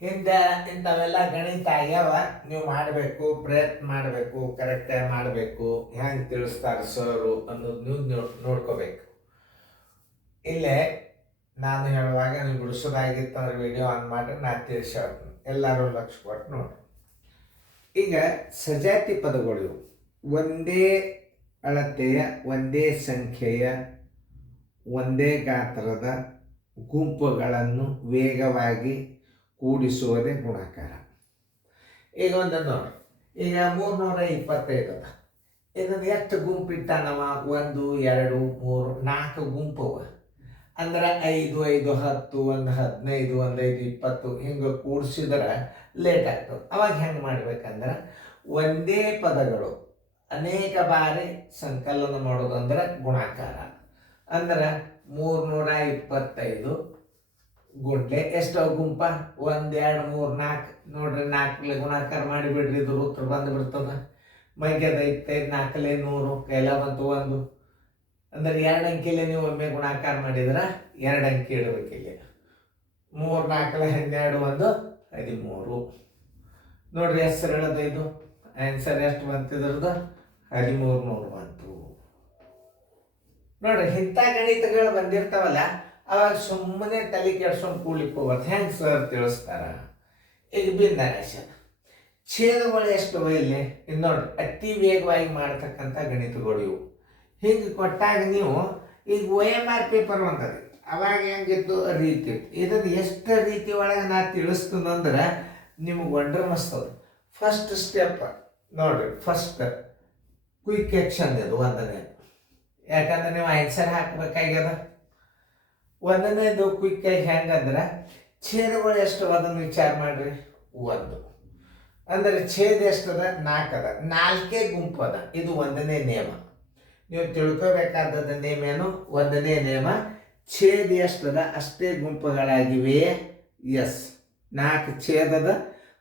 ಹಿಂದೆ ಇಂಥವೆಲ್ಲ ಗಣಿತ ಆಗ್ಯಾವ. ನೀವು ಮಾಡಬೇಕು, ಪ್ರಯತ್ನ ಮಾಡಬೇಕು, ಕರೆಕ್ಟಾಗಿ ಮಾಡಬೇಕು. ಹೆಂಗೆ ತಿಳಿಸ್ತಾರೆ ಸರು ಅನ್ನೋದು ನೀವು ನೋಡ್ಕೋಬೇಕು. ಇಲ್ಲೇ ನಾನು ಹೇಳುವಾಗ ನೀವು ಬಿಡಿಸೋದಾಗಿತ್ತು ಅಂದ್ರೆ ವಿಡಿಯೋ ಆನ್ ಮಾಡಿ ನಾನು ತಿಳಿಸಿ ಹೇಳ್ತೀನಿ. ಎಲ್ಲರೂ ಲಕ್ಷ ಕೊಟ್ಟು ನೋಡಿ. ಈಗ ಸಜಾತಿ ಪದಗಳು ಇವು. ಒಂದೇ ಅಳತೆಯ, ಒಂದೇ ಸಂಖ್ಯೆಯ, ಒಂದೇ ಗಾತ್ರದ ಗುಂಪುಗಳನ್ನು ವೇಗವಾಗಿ ಕೂಡಿಸುವುದೇ ಗುಣಾಕಾರ. ಈಗ ಒಂದು ನೋಡಿ, ಈಗ 325 ಅದ. ಇದನ್ನು ಎಷ್ಟು ಗುಂಪು ಇಟ್ಟಾನವ? 1 2 3 4 ಗುಂಪು ಅವ. ಅಂದ್ರೆ 5 5 10, ಒಂದು 15, ಒಂದು 5 20 ಹಿಂಗೆ ಕೂಡಿಸಿದ್ರೆ ಲೇಟ್ ಆಗ್ತದೆ. ಅವಾಗ ಹೆಂಗೆ ಮಾಡ್ಬೇಕಂದ್ರೆ ಒಂದೇ ಪದಗಳು ಅನೇಕ ಬಾರಿ ಸಂಕಲನ ಮಾಡೋದಂದ್ರೆ ಗುಣಾಕಾರ. ಅಂದ್ರೆ 325 ಗುಂಟ್ಲೆ ಎಷ್ಟೋ ಗುಂಪ? 1 2 3 4 ನೋಡ್ರಿ. 4 ಗುಣಾಕಾರ ಮಾಡಿಬಿಡ್ರಿ, ಇದು ಉತ್ತರ ಬಂದು ಬಿಡ್ತದ. ಮಗ್ಯದ 25 4 100 ಕೈಲ ಬಂತು 1. ಅಂದ್ರೆ 2 ಅಂಕಿಲೆ ನೀವು ಒಮ್ಮೆ ಗುಣಾಕಾರ ಮಾಡಿದ್ರೆ 2 ಅಂಕಿ ಇಡಬೇಕಿಲ್ಲ. 3 4 12 1 13. ನೋಡ್ರಿ ಹೆಸರು ಹೇಳೋದು. ಇದು ಆನ್ಸರ್ ಎಷ್ಟು ಬಂತಿದ್ರದ್ದು? 1300 ಬಂತು. ನೋಡ್ರಿ, ಇಂಥ ಗಣಿತಗಳು ಬಂದಿರ್ತಾವಲ್ಲ, ಅವಾಗ ಸುಮ್ಮನೆ ತಲೆ ಕೆಡ್ಸ್ಕೊಂಡು ಕೂಡ್ಲಿಕ್ಕೆ ಹೋಗ್ಬಾರ್ದು. ಹೆಂಗೆ ಸರ್ ತಿಳಿಸ್ತಾರ? ಈಗ ಭಿನ್ನರಾಶಿ ಛೇದಗಳು ಎಷ್ಟು ಇಲ್ಲಿ ಇದು ನೋಡ್ರಿ. ಅತಿ ವೇಗವಾಗಿ ಮಾಡ್ತಕ್ಕಂಥ ಗಣಿತಗಳು ಇವು. ಹಿಂಗೆ ಕೊಟ್ಟಾಗ ನೀವು ಈಗ OMR ಪೇಪರ್ ಅಂತದೆ, ಅವಾಗ ಹೆಂಗಿತ್ತು ರೀತಿ ಇತ್ತು. ಇದನ್ನು ಎಷ್ಟು ರೀತಿ ಒಳಗೆ ನಾ ತಿಳಿಸ್ತದಂದ್ರೆ ನಿಮ್ಗೆ ವಂಡರ್ ಮಸ್ತದ. ಫಸ್ಟ್ ಸ್ಟೆಪ್ ನೋಡ್ರಿ, ಫಸ್ಟ್ ಕ್ವಿಕ್ ಆ್ಯಕ್ಷನ್ ಇದು ಒಂದನೇದು. ಯಾಕಂದ್ರೆ ನೀವು ಆನ್ಸರ್ ಹಾಕಬೇಕಾಗ್ಯದ. ಒಂದನೇದು ಕ್ವಿಕ್ ಆಗಿ ಹೆಂಗಂದ್ರೆ ಛೇದಗಳು ಎಷ್ಟು ಅದನ್ನು ವಿಚಾರ ಮಾಡ್ರಿ. 1 ಅಂದರೆ ಛೇದ ಎಷ್ಟದ? 4 ಅದ. 4 ಗುಂಪು ಅದ. ಇದು ಒಂದನೇ ನಿಯಮ. ನೀವು ತಿಳ್ಕೋಬೇಕಾದದ್ದು ನೇಮ ಏನು? ಒಂದನೇ ನಿಯಮ, ಛೇದ ಎಷ್ಟದ ಅಷ್ಟೇ ಗುಂಪುಗಳಾಗಿವೆ. ಎಸ್, 4 ಛೇದದ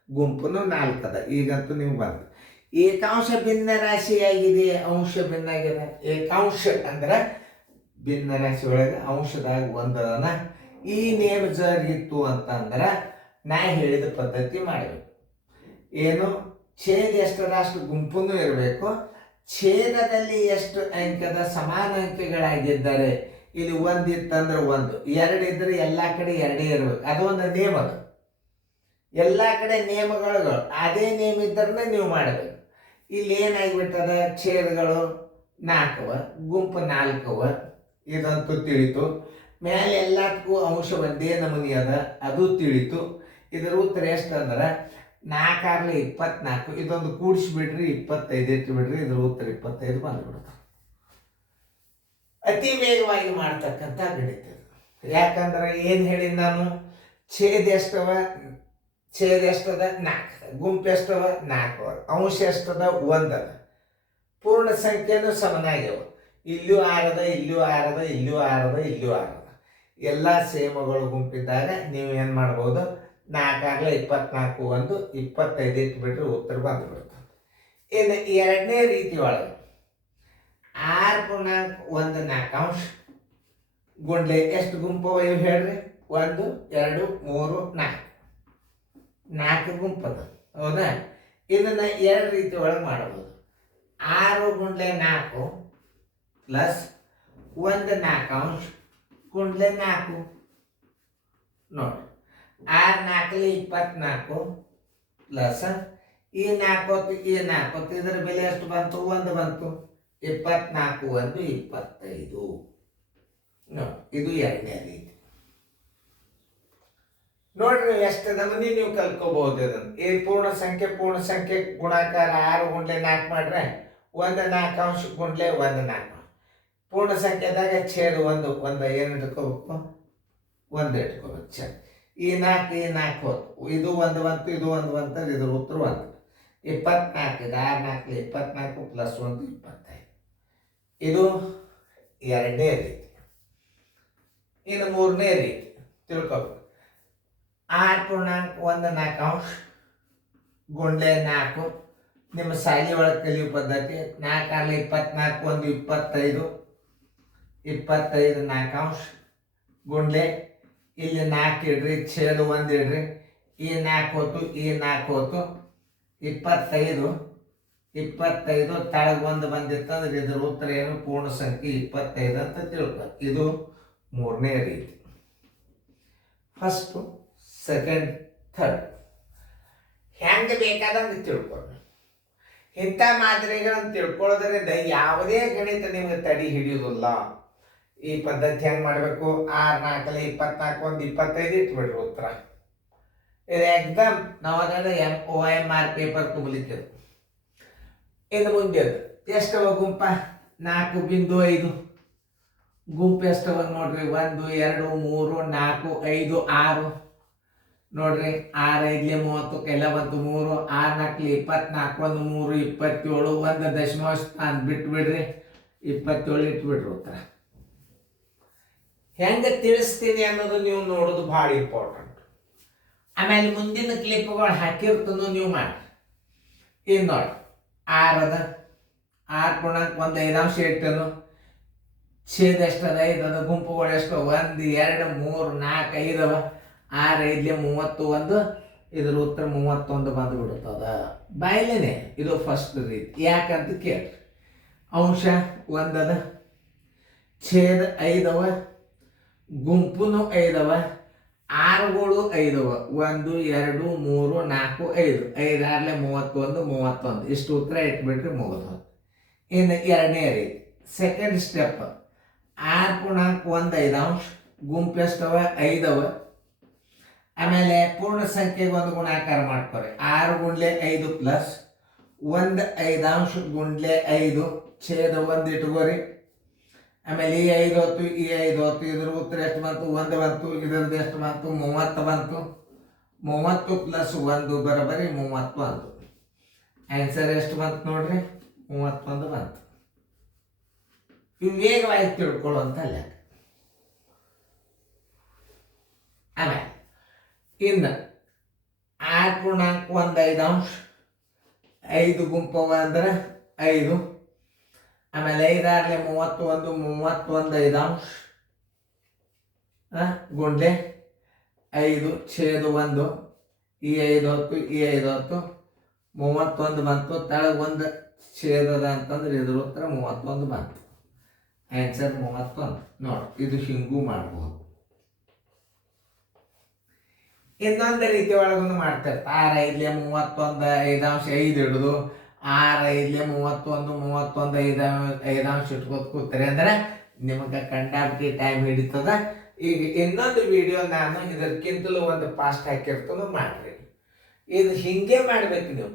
ಗುಂಪುನು 4 ಅದ. ಈಗಂತೂ ನೀವು ಬಂದು ಏಕಾಂಶ ಭಿನ್ನ ರಾಶಿಯಾಗಿದೆ, ಅಂಶ ಭಿನ್ನ ಆಗಿದೆ. ಏಕಾಂಶ ಅಂದ್ರೆ ಭಿನ್ನ ರಾಶಿ ಒಳಗೆ ಅಂಶದಾಗ ಒಂದದನ. ಈ ನೇಮ ಜರಿತ್ತು ಅಂತಂದ್ರೆ ನಾ ಹೇಳಿದ ಪದ್ಧತಿ ಮಾಡಬೇಕು. ಏನು? ಛೇದ ಎಷ್ಟದ ಅಷ್ಟು ಗುಂಪುನು ಇರಬೇಕು. ಛೇದದಲ್ಲಿ ಎಷ್ಟು ಅಂಕದ ಸಮಾನ ಅಂಕೆಗಳಾಗಿದ್ದಾರೆ. ಇಲ್ಲಿ 1 ಇತ್ತಂದ್ರೆ 1, 2 ಇದ್ರೆ ಎಲ್ಲ ಕಡೆ 2 ಇರ್ಬೇಕು. ಅದು ಒಂದು ನಿಯಮ. ಅದು ಎಲ್ಲ ಕಡೆ ನಿಯಮಗಳು ಅದೇ ನೇಮ ಇದ್ದರೆ ನೀವು ಮಾಡಬೇಕು. ಇಲ್ಲಿ ಏನಾಗಿಬಿಟ್ಟದ? ಛೇದಗಳು 4 ಗುಂಪು 4. ಇದಂತೂ ತಿಳಿತು. ಮೇಲೆ ಎಲ್ಲದಕ್ಕೂ ಅಂಶ ಒಂದೇ ನಮೂನಿ ಅದ, ಅದು ತಿಳಿತು. ಇದರ ಉತ್ತರ ಎಷ್ಟಂದ್ರೆ 4 24. ಇದೊಂದು ಕೂಡಿಸ್ಬಿಡ್ರಿ, 25 ಇಟ್ಬಿಡ್ರಿ. ಇದ್ರ ಉತ್ತರ 25 ಬಂದ್ಬಿಡುತ್ತೆ. ಅತಿ ವೇಗವಾಗಿ ಮಾಡ್ತಕ್ಕಂಥ ಗಣಿತ. ಯಾಕಂದ್ರೆ ಏನು ಹೇಳಿ ನಾನು? ಛೇದ ಎಷ್ಟವ? ಛೇದ ಎಷ್ಟದ? 4. ಗುಂಪು ಎಷ್ಟವ? 4. ಅಂಶ ಎಷ್ಟದ? 1 ಅದ. ಪೂರ್ಣ ಸಂಖ್ಯೆನೂ ಸಮನಾಗ್ಯವ. ಇಲ್ಲೂ 6 ಅದ, ಇಲ್ಲೂ 6 ಅದ, ಇಲ್ಲೂ 6 ಅದ, ಇಲ್ಲೂ 6 ಅದ. ಎಲ್ಲ ಸೇಮಗಳು ಗುಂಪಿದ್ದಾಗ ನೀವು ಏನು ಮಾಡ್ಬೋದು? 4 24 1 25 ಇಟ್ಬಿಟ್ರೆ ಉತ್ತರ ಬಂದುಬಿಡ್ತದೆ. ಇನ್ನು ಎರಡನೇ ರೀತಿ ಒಳಗೆ 6.14 ಗುಂಡ್ಲೆ ಎಷ್ಟು ಗುಂಪು ಇವು ಹೇಳ್ರಿ? 1 2 3 4. 4 ಗುಂಪದ, ಹೌದಾ? ಇದನ್ನು 2 ರೀತಿ ಒಳಗೆ ಮಾಡಬಹುದು. 6 × 4 ಪ್ಲಸ್ 1 4 ಗುಂಡ್ಲೆ 4. ನೋಡಿ, 6 4 24 ಪ್ಲಸ್ ಈ 4 ಈ 4, ಇದರ ಬೆಲೆ ಎಷ್ಟು ಬಂತು? 1 ಬಂತು. 24 1 25. ನೋಡಿ, ಇದು ಎರಡನೇ ರೀತಿ. ನೋಡ್ರಿ ಎಷ್ಟು ನಮೂನಿ ನೀವು ಕಲ್ತ್ಕೋಬಹುದು. ಇದನ್ನು ಈ ಪೂರ್ಣ ಸಂಖ್ಯೆ ಗುಣಾಕಾರ 6 × 4 ಮಾಡ್ರೆ 1 4 ಗುಂಡ್ಲೆ 1 4. ಪೂರ್ಣ ಸಂಖ್ಯೆದಾಗ ಛೇದ 1 ಏನು ಇಟ್ಕೋಬೇಕು? 1 ಇಟ್ಕೋಬೇಕು. ಛೇದ ಈ 4 ಈ 4 ಹೋತು. ಇದು 1 ಬಂತು, ಇದು 1 ಬಂತು. ಇದ್ರ ಉತ್ತರ 1 24. 6 4 24 ಪ್ಲಸ್ 1 25. ಇದು ಎರಡನೇ ರೀತಿ. ಇನ್ನು ಮೂರನೇ ರೀತಿ ತಿಳ್ಕೊಬೇಕು. 6.14 ಗುಂಡ್ಲೆ 4. ನಿಮ್ಮ ಶಾಲೆ ಒಳಗೆ ಕಲಿಯೋ ಪದ್ಧತಿ 4 24 1 25. 25 4 ಗುಂಡ್ಲೆ ಇಲ್ಲಿ 4 ಇಡ್ರಿ, ಛೇದ 1 ಇಡ್ರಿ. ಈ 4 ಹೋತು, ಈ 4 ಹೋತು, 25. 25 ತಳಗ ಒಂದು ಬಂದಿತ್ತಂದ್ರೆ ಇದ್ರ ಉತ್ತರ ಏನು? ಪೂರ್ಣ ಸಂಖ್ಯೆ 25 ಅಂತ ತಿಳ್ಕೊ. ಇದು ಮೂರನೇ ರೀತಿ. ಫಸ್ಟು, ಸೆಕೆಂಡ್, ಥರ್ಡ್ ಹೆಂಗೆ ಬೇಕಾದಂಗೆ ತಿಳ್ಕೊಂಡು ಇಂಥ ಮಾದರಿಗಳನ್ನು ತಿಳ್ಕೊಳ್ಳೋದ್ರಿಂದ ಯಾವುದೇ ಗಣಿತ ನಿಮಗೆ ತಡಿ ಹಿಡಿಯೋದಿಲ್ಲ. ಈ ಪದ್ಧತಿ ಹೆಂಗೆ ಮಾಡಬೇಕು? 6 4 24 1 25 ಇಟ್ಬಿಡ್ರಿ ಉತ್ತರ. ಇದು ಎಕ್ಸಾಮ್ ನಾವು ಅದನ್ನು OMR ಪೇಪರ್ ತುಂಬಲಿಕ್ಕೆ. ಇನ್ನು ಮುಂದೆ ಎಷ್ಟವ ಗುಂಪ? 4.5 ಗುಂಪು ಎಷ್ಟವ ನೋಡ್ರಿ? 1 2 3 4 5 6 ನೋಡ್ರಿ. 6 5 30 ಕೆಲ ಬಂತು 3, 6 4 24 1 3 27, 1 ದಶಮಾಂಶ ಸ್ಥಾನ ಬಿಟ್ಟು ಬಿಡ್ರಿ, 27 ಇಟ್ಬಿಡ್ರಿ ಉತ್ತರ. ಹೆಂಗೆ ತಿಳಿಸ್ತೀನಿ ಅನ್ನೋದು ನೀವು ನೋಡೋದು ಭಾಳ ಇಂಪಾರ್ಟೆಂಟ್. ಆಮೇಲೆ ಮುಂದಿನ ಕ್ಲಿಪ್ಗಳು ಹಾಕಿರ್ತನೋ ನೀವು ಮಾಡಿ. ಇನ್ನು ನೋಡಿ 6 ಅದ, 6 ಪೂರ್ಣಾಂಕ 1 5 ಇಟ್ಟನು, ಛೇದ ಎಷ್ಟದ? 5 ಅದ. ಗುಂಪುಗಳು ಎಷ್ಟು? 1 2 3 4 5 ಅವ. 6 5 31, ಇದ್ರ ಉತ್ತರ 31 ಬಂದು ಬಿಡುತ್ತದ ಬಾಯ್ಲೇನೆ. ಇದು ಫಸ್ಟ್ ರೀತಿ. ಯಾಕಂತ ಕೇಳಿ, ಅಂಶ 1 ಅದ, ಛೇದ 5 ಅವ, ಗುಂಪುನು 5 ಅವ, 6ಗಳು 5 ಅವ. 1 2 3 4 5, 5 6 31 31, ಇಷ್ಟು ಉತ್ತರ ಇಟ್ಬಿಟ್ರೆ ಮುಗಿದು. ಇನ್ನು ಎರಡನೇ ರೀತಿ, ಸೆಕೆಂಡ್ ಸ್ಟೆಪ್. 6 ಪೂರ್ಣಾಂಕ 1 5 ಗುಂಪು ಎಷ್ಟವ? 5 ಅವ. ಆಮೇಲೆ ಪೂರ್ಣ ಸಂಖ್ಯೆಗೆ ಒಂದು ಗುಣಾಕಾರ ಮಾಡ್ಕೊರಿ. 6 ಗುಂಡ್ಲೆ 5 ಪ್ಲಸ್ 1 5 ಗುಂಡ್ಲೆ 5 ಛೇದ 1 ಇಟ್ಕೋರಿ. ಆಮೇಲೆ ಈ 5 ಹೊತ್ತು, ಈ 5 ಹೊತ್ತು, ಇದ್ರ ಉತ್ತರ ಎಷ್ಟು ಬಂತು? 1 ಬಂತು. ಇದ್ರದ್ದು ಎಷ್ಟು ಬಂತು? 30 ಬಂತು. 30 ಪ್ಲಸ್ 1 ಬರೋಬ್ಬರಿ 31. ಆನ್ಸರ್ ಎಷ್ಟು ಬಂತು ನೋಡ್ರಿ? 31 ಬಂತು. ಇವು ವೇಗವಾಗಿ ತಿಳ್ಕೊಳ್ಳುವಂತಲ್ಲ. ಆಮೇಲೆ ಇನ್ನು 6 ಪೂರ್ಣಾಂಕ 1 5 5 ಗುಂಪವ ಅಂದ್ರೆ 5. ಆಮೇಲೆ 5 6 31 31 5 ಗುಂಡೆ 5 ಛೇದ 1, ಈ 5 ಹೊತ್ತು, ಈ 5 ಹೊತ್ತು, 31 ಬಂತು. ತಳಗ 1 ಛೇದದ ಅಂತಂದ್ರೆ ಇದ್ರ ಉತ್ತರ 31 ಬಂತು. ಆನ್ಸರ್ 31. ನೋಡಿ, ಇದು ಹಿಂಗೂ ಮಾಡ್ಬೋದು. ಇನ್ನೊಂದು ರೀತಿ ಒಳಗೂ ಮಾಡ್ತಾರೆ. 6 5 31 5 5 ಹಿಡಿದು 6 5 31 31 5 ಇಟ್ಕೋತ ಕೂತಾರೆ ಅಂದ್ರೆ ನಿಮಗೆ ಕಂಡಾಬಿಟ್ಟು ಟೈಮ್ ಹಿಡಿತದ. ಈಗ ಇನ್ನೊಂದು ವಿಡಿಯೋ ನಾನು ಇದಕ್ಕಿಂತಲೂ ಒಂದು ಫಾಸ್ಟ್ ಹಾಕಿರ್ತನೋ ಮಾಡ್ರಿ. ಇದು ಹಿಂಗೆ ಮಾಡ್ಬೇಕು ನೀವು.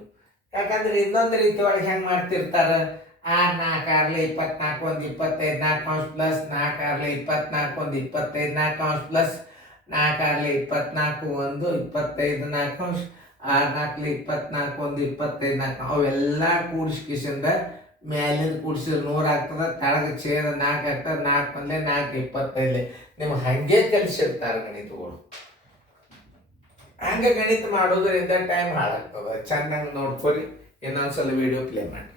ಯಾಕಂದ್ರೆ ಇನ್ನೊಂದು ರೀತಿ ಒಳಗೆ ಹೆಂಗೆ ಮಾಡ್ತಿರ್ತಾರೆ? 6 4 6 24 1 25 4 ಪ್ಲಸ್ 4 6 24 1 25 4 ಪ್ಲಸ್ 4 6 24 1 25 4 6 4 24 1 25 4 ಅವೆಲ್ಲ ಕೂಡಿಸ್ಕಿಸಿಂದ ಮೇಲಿಂದ ಕೂಡಿಸಿದ್ರೆ 100 ಆಗ್ತದೆ. ತಳಗ ಛೇದ 4 ಆಗ್ತದೆ. 4 1 4 25. ನಿಮ್ಗೆ ಹಾಗೆ ಕಲಿಸಿರ್ತಾರೆ ಗಣಿತಗಳು. ಹಂಗೆ ಗಣಿತ ಮಾಡೋದ್ರಿಂದ ಟೈಮ್ ಹಾಳಾಗ್ತದೆ. ಚೆನ್ನಾಗಿ ನೋಡ್ಕೊರಿ. ಇನ್ನೊಂದ್ಸಲ ವಿಡಿಯೋ ಪ್ಲೇ ಮಾಡಿ.